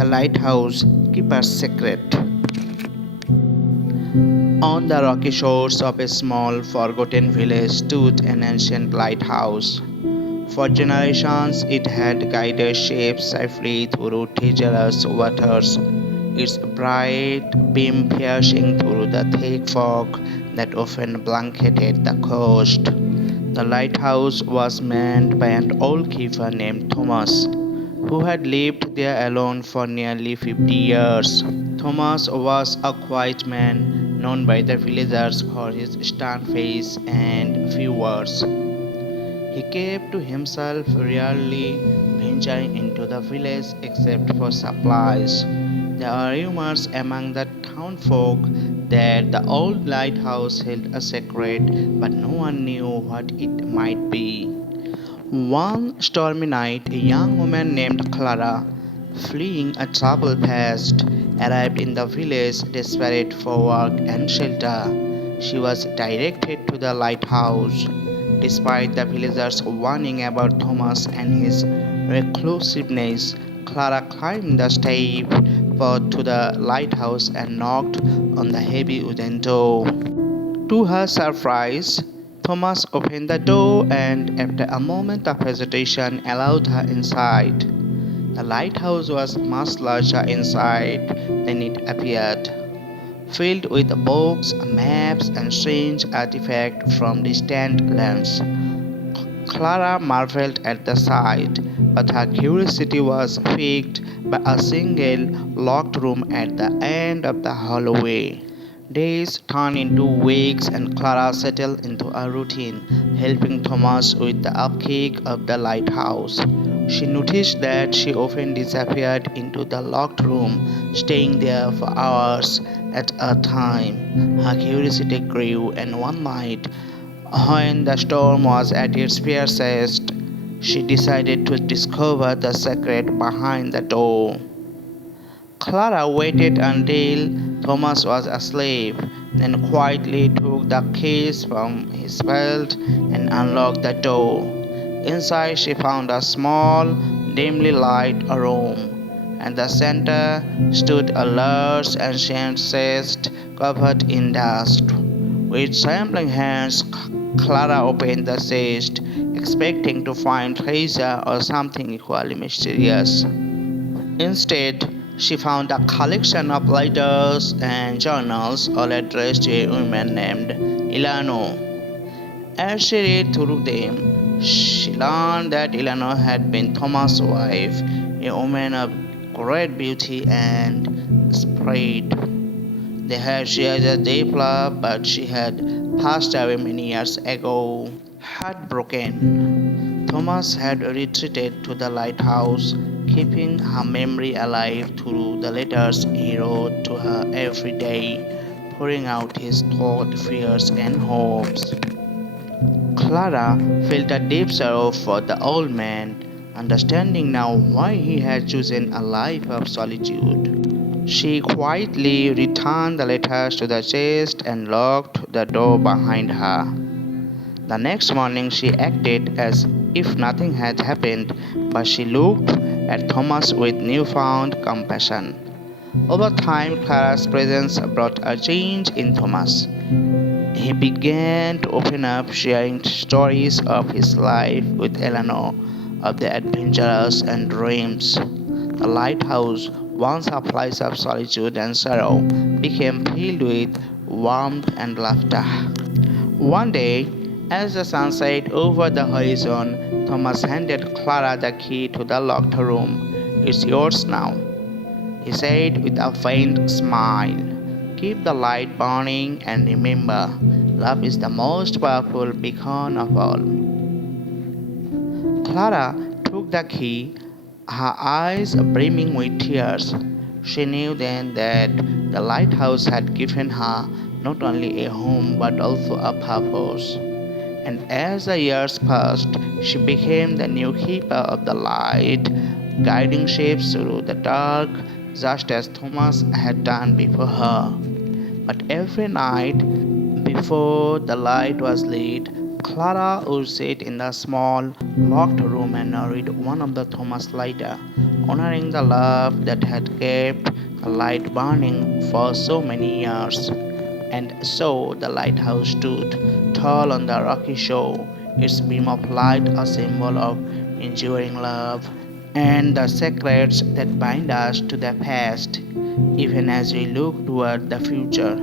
The lighthouse keeper's secret. On the rocky shores of a small, forgotten village stood an ancient lighthouse. For generations, it had guided ships safely through treacherous waters, its bright beam piercing through the thick fog that often blanketed the coast. The lighthouse was manned by an old keeper named Thomas, who had lived there alone for nearly 50 years. Thomas was a quiet man, known by the villagers for his stern face and few words. He kept to himself, rarely venturing into the village except for supplies. There are rumors among the townsfolk that the old lighthouse held a secret, but no one knew what it might be. One stormy night, a young woman named Clara, fleeing a trouble past, arrived in the village desperate for work and shelter. She was directed to the lighthouse. Despite the villagers' warning about Thomas and his reclusiveness, Clara climbed the steep path to the lighthouse and knocked on the heavy wooden door. To her surprise, Thomas opened the door and, after a moment of hesitation, allowed her inside. The lighthouse was much larger inside than it appeared, filled with books, maps, and strange artifacts from distant lands. Clara marveled at the sight, but her curiosity was piqued by a single locked room at the end of the hallway. Days turned into weeks, and Clara settled into a routine, helping Thomas with the upkeep of the lighthouse. She noticed that she often disappeared into the locked room, staying there for hours at a time. Her curiosity grew, and one night, when the storm was at its fiercest, she decided to discover the secret behind the door. Clara waited until Thomas was asleep, then quietly took the keys from his belt and unlocked the door. Inside, she found a small, dimly lighted room. At the center stood a large ancient chest covered in dust. With trembling hands, Clara opened the chest, expecting to find treasure or something equally mysterious. Instead, she found a collection of letters and journals, all addressed to a woman named Eleanor. As she read through them, she learned that Eleanor had been Thomas' wife, a woman of great beauty and spirit. They had shared a deep love, but she had passed away many years ago. Heartbroken, Thomas had retreated to the lighthouse, keeping her memory alive through the letters he wrote to her every day, pouring out his thoughts, fears, and hopes. Clara felt a deep sorrow for the old man, understanding now why he had chosen a life of solitude. She quietly returned the letters to the chest and locked the door behind her. The next morning she acted as if nothing had happened, but she looked at Thomas with newfound compassion. Over time, Clara's presence brought a change in Thomas. He began to open up, sharing stories of his life with Eleanor, of the adventures and dreams. The lighthouse, once a place of solitude and sorrow, became filled with warmth and laughter. One day, as the sun set over the horizon, Thomas handed Clara the key to the locked room. "It's yours now," he said with a faint smile. "Keep the light burning and remember, love is the most powerful beacon of all." Clara took the key, her eyes brimming with tears. She knew then that the lighthouse had given her not only a home but also a purpose. And as the years passed, she became the new keeper of the light, guiding ships through the dark, just as Thomas had done before her. But every night, before the light was lit, Clara would sit in the small, locked room and read one of the Thomas letters, honoring the love that had kept the light burning for so many years. And so the lighthouse stood tall on the rocky shore, its beam of light a symbol of enduring love and the secrets that bind us to the past, even as we look toward the future.